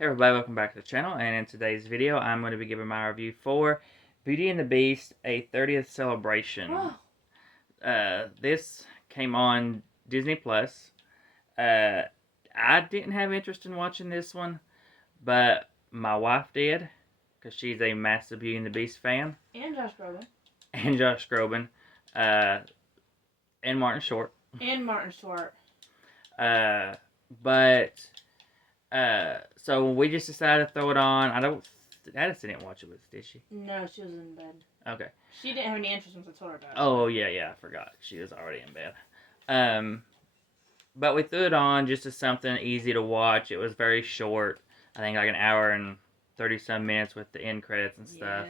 Hey everybody, welcome back to the channel, and in today's video I'm going to be giving my review for Beauty and the Beast, a 30th celebration. This came on Disney Plus. I didn't have interest in watching this one, but my wife did, because she's a massive Beauty and the Beast fan. And Josh Groban. And Josh Groban. And Martin Short. And Martin Short. So we just decided to throw it on. Addison didn't watch it with us, did she? No, she was in bed. Okay. She didn't have any interest once I told her about it. Oh, yeah, I forgot. She was already in bed. But we threw it on just as something easy to watch. It was very short. I think like an hour and 30-some minutes with the end credits and stuff.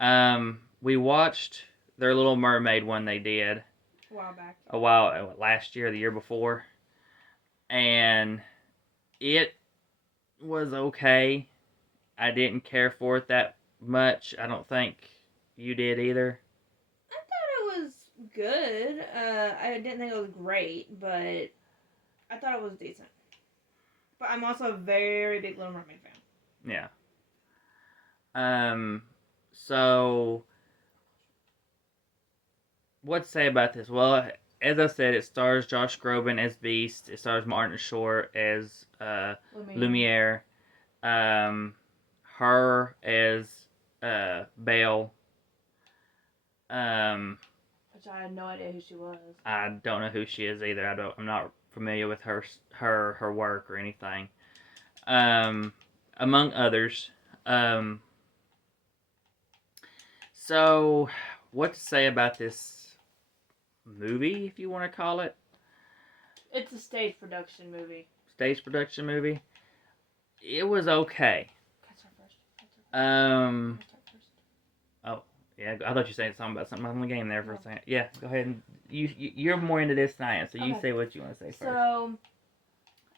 Yeah. We watched their Little Mermaid one they did. A while back. Last year, the year before. And it was okay. I didn't care for it that much. I don't think you did either. I thought it was good. I didn't think it was great, but I thought it was decent. But I'm also a very big Little Mermaid fan. Yeah. So what to say about this? Well, as I said, it stars Josh Groban as Beast. It stars Martin Short as Lumiere. Her as Belle. Which I had no idea who she was. I don't know who she is either. I'm not familiar with her work or anything. Among others. So what to say about this movie, if you want to call it? It's a stage production movie. Stage production movie. It was okay. Oh, yeah, I thought you were saying something about something on the game there for a second. Yeah, go ahead and you're more into this than I am, so you say what you want to say first. So,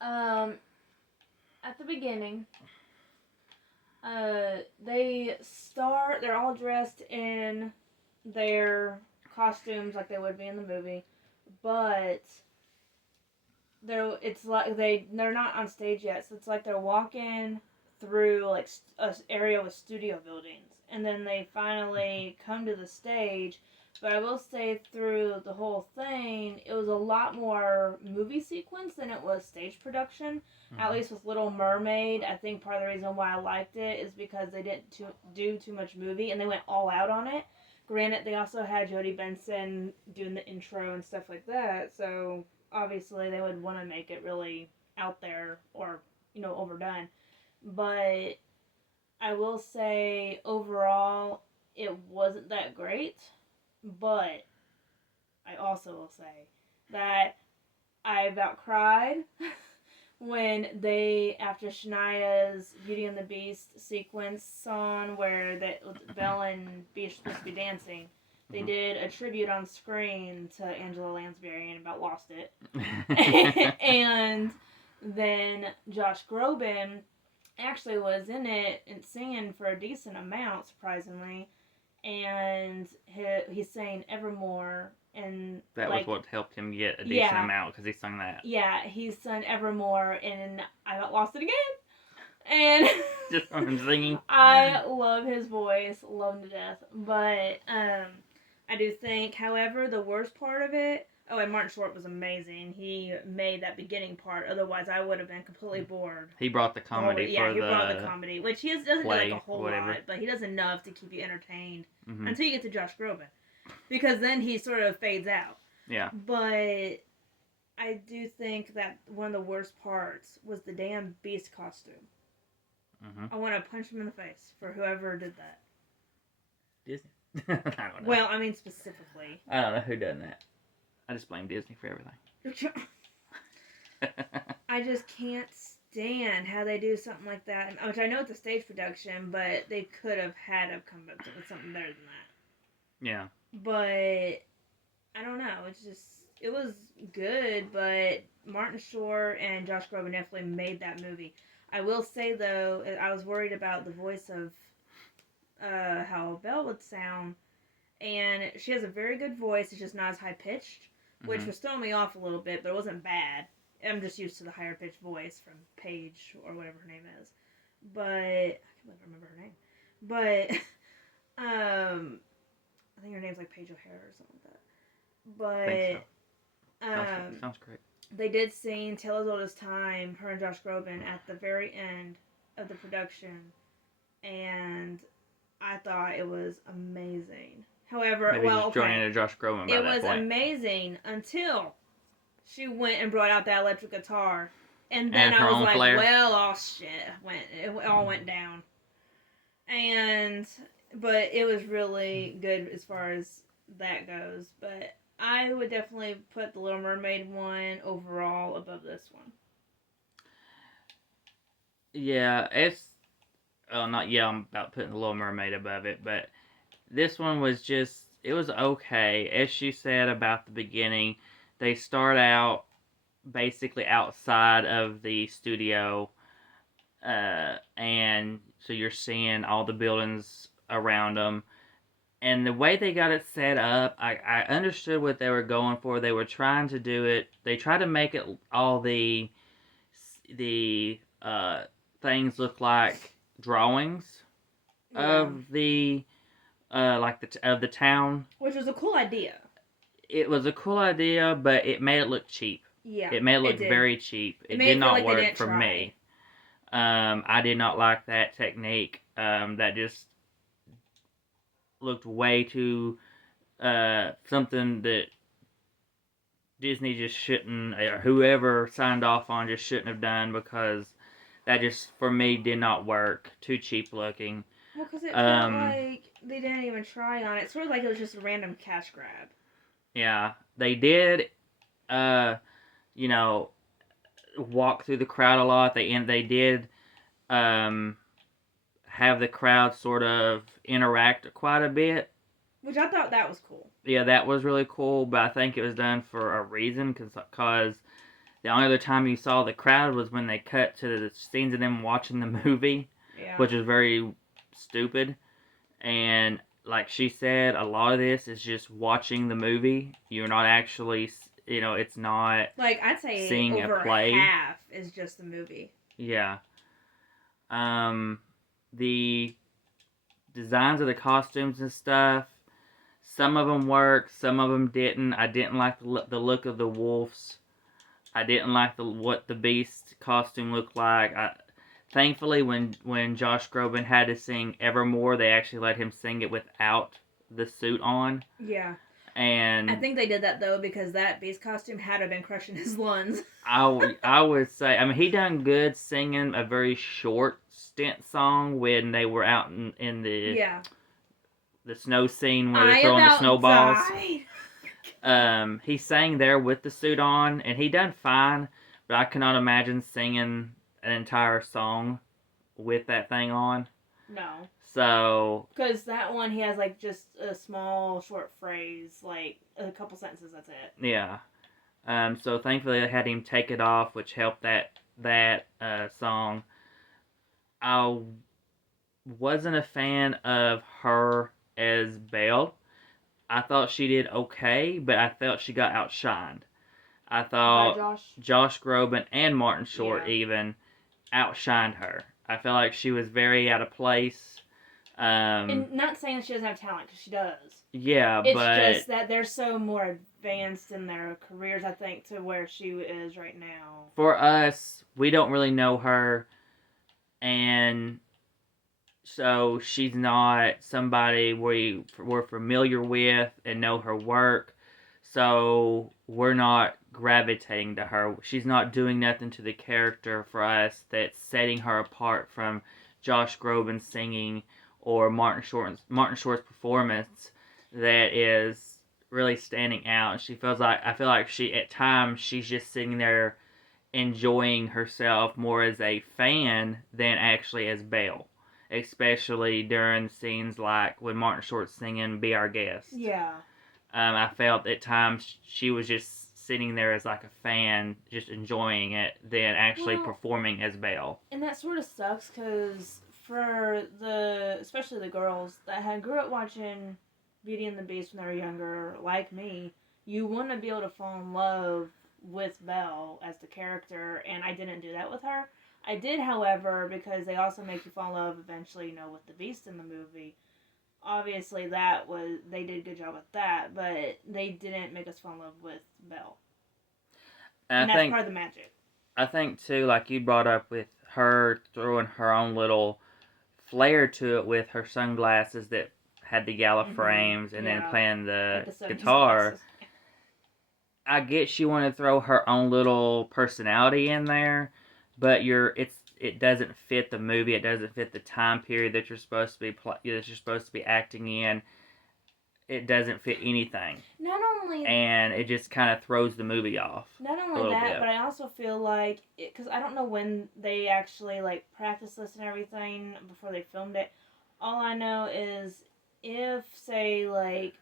at the beginning, they're all dressed in their costumes like they would be in the movie, but they're not on stage yet, so it's like they're walking through like an area with studio buildings, and then they finally come to the stage. But I will say, through the whole thing, it was a lot more movie sequence than it was stage production. Mm-hmm. At least with Little Mermaid, I think part of the reason why I liked it is because they didn't do too much movie, and they went all out on it. Granted, they also had Jodie Benson doing the intro and stuff like that, so obviously they would want to make it really out there or, overdone. But I will say, overall, it wasn't that great. But I also will say that I about cried when after Shania's Beauty and the Beast sequence song where Belle and Beast were supposed to be dancing, they did a tribute on screen to Angela Lansbury and about lost it. And then Josh Groban actually was in it and singing for a decent amount, surprisingly. And he's saying Evermore, and that was what helped him get a decent amount, because he sung that. Yeah, he sung Evermore, and I about lost it again. And just from him singing. I love his voice, love him to death. But I do think, however, the worst part of it. Oh, and Martin Short was amazing. He made that beginning part. Otherwise, I would have been completely bored. He brought the comedy he brought the comedy, which he doesn't do like a whole lot, but he does enough to keep you entertained until you get to Josh Groban, because then he sort of fades out. Yeah. But I do think that one of the worst parts was the damn Beast costume. I want to punch him in the face for whoever did that. Disney. I don't know. Well, I mean specifically. I don't know who done that. I just blame Disney for everything. I just can't stand how they do something like that. Which I know it's a stage production, but they could have come up with something better than that. Yeah. But I don't know. It was good, but Martin Short and Josh Groban definitely made that movie. I will say, though, I was worried about the voice of how Belle would sound. And she has a very good voice. It's just not as high-pitched, which was throwing me off a little bit, but it wasn't bad. I'm just used to the higher pitched voice from Paige or whatever her name is. But I can't remember her name. But I think her name's like Paige O'Hara or something I think like so. that. Sounds great. They did sing Tale as Old as Time, her and Josh Groban, at the very end of the production, and I thought it was amazing. However, Maybe just joining into Josh Groban by it that was point. amazing until she went and brought out that electric guitar, and then And I her was own like, flair. well, oh shit, it all went down. But it was really good as far as that goes. But I would definitely put the Little Mermaid one overall above this one. Yeah, it's not yeah. I'm about putting the Little Mermaid above it, but this one was just it was okay. As she said about the beginning, they start out basically outside of the studio, and so you're seeing all the buildings around them. And the way they got it set up, I understood what they were going for. They were trying to do it. They tried to make it all the things look like drawings of the of the town, which was a cool idea. It was a cool idea, but it made it look cheap. Yeah, it made it look very cheap. It did not work for me. I did not like that technique. That just looked way too something that Disney just shouldn't, or whoever signed off on just shouldn't have done, because that just for me did not work. Too cheap looking. Well, because it felt like they didn't even try on it. Sort of like it was just a random cash grab. Yeah, they did. You know, walk through the crowd a lot. They did have the crowd sort of interact quite a bit, which I thought that was cool. Yeah, that was really cool, but I think it was done for a reason, because the only other time you saw the crowd was when they cut to the scenes of them watching the movie, which is very stupid. And like she said, a lot of this is just watching the movie. You're not actually, it's not like I'd say seeing over a play. Half is just the movie. Yeah. The designs of the costumes and stuff, some of them worked, some of them didn't. I didn't like the look of the wolves. I didn't like what the Beast costume looked like. Thankfully, when Josh Groban had to sing Evermore, they actually let him sing it without the suit on. Yeah. And I think they did that though because that Beast costume had to have been crushing his lungs. I would say, I mean, he done good singing a very short stint song when they were out in the snow scene where they're throwing the snowballs. He sang there with the suit on, and he done fine, but I cannot imagine singing an entire song with that thing on. No. So. Because that one, he has like just a small short phrase, like a couple sentences, that's it. Yeah. So thankfully I had him take it off, which helped that song. I wasn't a fan of her as Belle. I thought she did okay, but I felt she got outshined. I thought Josh Groban and Martin Short even outshined her. I felt like she was very out of place. And not saying she doesn't have talent, because she does. Yeah, it's just that they're so more advanced in their careers, I think, to where she is right now. For us, we don't really know her, and so she's not somebody we're familiar with and know her work, so we're not gravitating to her. She's not doing nothing to the character for us that's setting her apart from Josh Groban singing or Martin Short's performance that is really standing out. I feel like she at times she's just sitting there enjoying herself more as a fan than actually as Belle. Especially during scenes like when Martin Short's singing "Be Our Guest." Yeah. I felt at times she was just sitting there as like a fan, just enjoying it, than actually performing as Belle. And that sort of sucks because for especially the girls that had grew up watching Beauty and the Beast when they were younger, like me, you want to be able to fall in love with Belle as the character, and I didn't do that with her. I did, however, because they also make you fall in love eventually, with the Beast in the movie. Obviously, they did a good job with that, but they didn't make us fall in love with Belle, and that's part of the magic. I think too, like you brought up with her throwing her own little flair to it with her sunglasses that had the gala frames, and then playing the guitar. I get she wanted to throw her own little personality in there, but it doesn't fit the movie. It doesn't fit the time period that you're supposed to be acting in. It doesn't fit anything. Not only, and it just kind of throws the movie off. Not only that, but I also feel like, because I don't know when they actually practiced this and everything before they filmed it. All I know is if, say,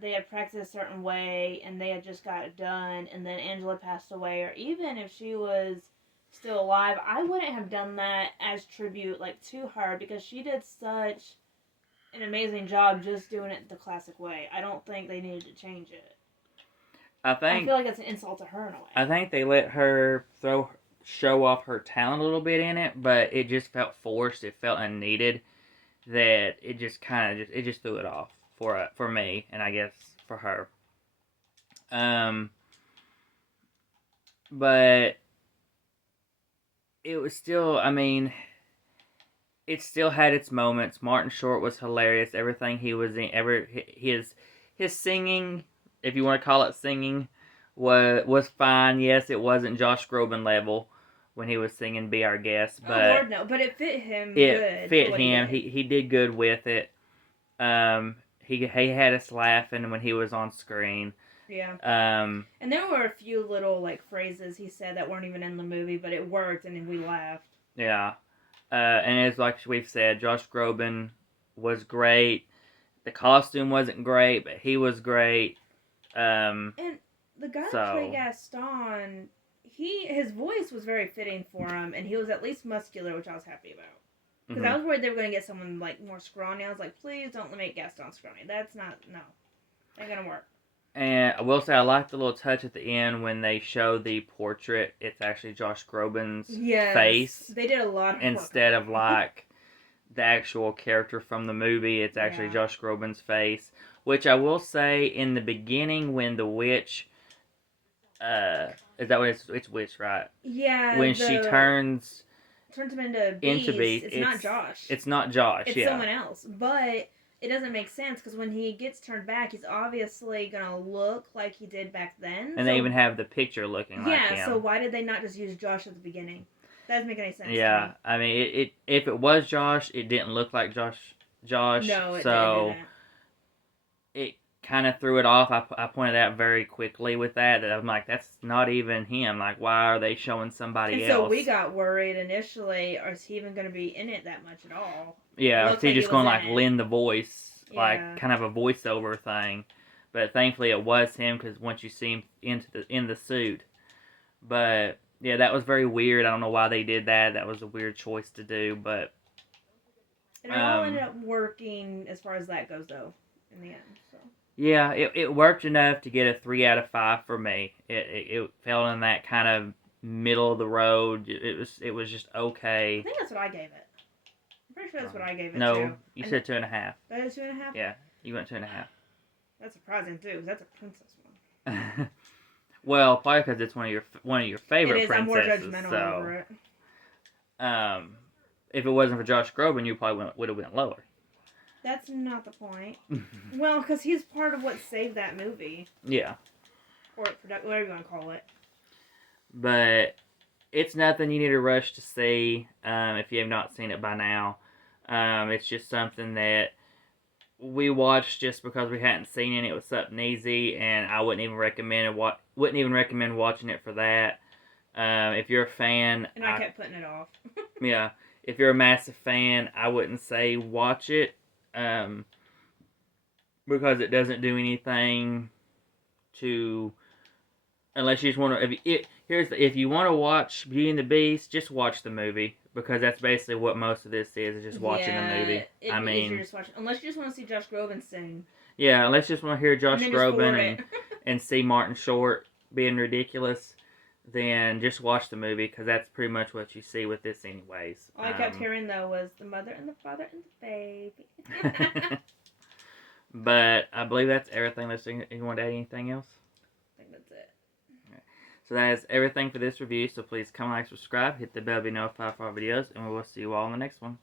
they had practiced a certain way and they had just got it done, and then Angela passed away, or even if she was still alive, I wouldn't have done that as tribute to her, because she did such an amazing job just doing it the classic way. I don't think they needed to change it. I feel like that's an insult to her in a way. I think they let her show off her talent a little bit in it, but it just felt forced. It felt unneeded. That it just threw it off for me, and I guess for her. But it was still, it still had its moments. Martin Short was hilarious. Everything he was in, his singing, if you want to call it singing, was fine. Yes, it wasn't Josh Groban level when he was singing "Be Our Guest," but Lord, no. But it fit him. It fit him. He did good with it. He had us laughing when he was on screen. Yeah. And there were a few little phrases he said that weren't even in the movie, but it worked, and we laughed. Yeah. And as we've said, Josh Groban was great. The costume wasn't great, but he was great. And the guy who played Gaston, his voice was very fitting for him, and he was at least muscular, which I was happy about. Because I was worried they were going to get someone more scrawny. I was like, please don't make Gaston scrawny. That's not, no. Ain't going to work. And I will say I liked the little touch at the end when they show the portrait. It's actually Josh Groban's face. They did a lot of instead of the actual character from the movie. It's actually Josh Groban's face. Which I will say in the beginning when the witch, is that what it's witch, right? Yeah. When she turns him into Beast. It's not Josh. It's not Josh. It's someone else. But it doesn't make sense because when he gets turned back, he's obviously gonna look like he did back then. And they even have the picture looking like him. Yeah. So why did they not just use Josh at the beginning? That doesn't make any sense. Yeah. I mean, if it was Josh, it didn't look like Josh. No, it didn't. It kind of threw it off. I pointed out very quickly with that I'm like, that's not even him. Like, why are they showing somebody else? So we got worried initially, or is he even going to be in it that much at all? Yeah, or is he just going to lend the voice, kind of a voiceover thing? But thankfully it was him, because once you see him in the suit. But yeah, that was very weird. I don't know why they did that. That was a weird choice to do, but it all ended up working as far as that goes, though, in the end. So. Yeah, it worked enough to get a 3 out of 5 for me. It fell in that kind of middle of the road. It was just okay. I think that's what I gave it. I'm pretty sure that's what I gave it. No, you said 2.5. That is 2.5. Yeah, you went 2.5. That's surprising too, because that's a princess one. Well, probably because it's one of your favorite princesses. I'm more judgmental over it. If it wasn't for Josh Groban, you probably would have went lower. That's not the point. Well, because he's part of what saved that movie. Yeah. Or whatever you want to call it. But it's nothing you need to rush to see if you have not seen it by now. It's just something that we watched just because we hadn't seen it. It was something easy, and I wouldn't even recommend watching it for that. If you're a fan, and I kept putting it off. Yeah, if you're a massive fan, I wouldn't say watch it, because it doesn't do anything to. Unless you just want to, if you want to watch Beauty and the Beast, just watch the movie, because that's basically what most of this is just watching the movie. Unless you just want to see Josh Groban sing. Yeah, unless you just want to hear Josh Groban and see Martin Short being ridiculous. then just watch the movie because that's pretty much what you see with this, anyways. All I kept hearing though was the mother and the father and the baby. But I believe that's everything. You want to add anything else? I think that's it. So that is everything for this review. So please comment, like, subscribe, hit the bell to be notified for our videos, and we will see you all in the next one.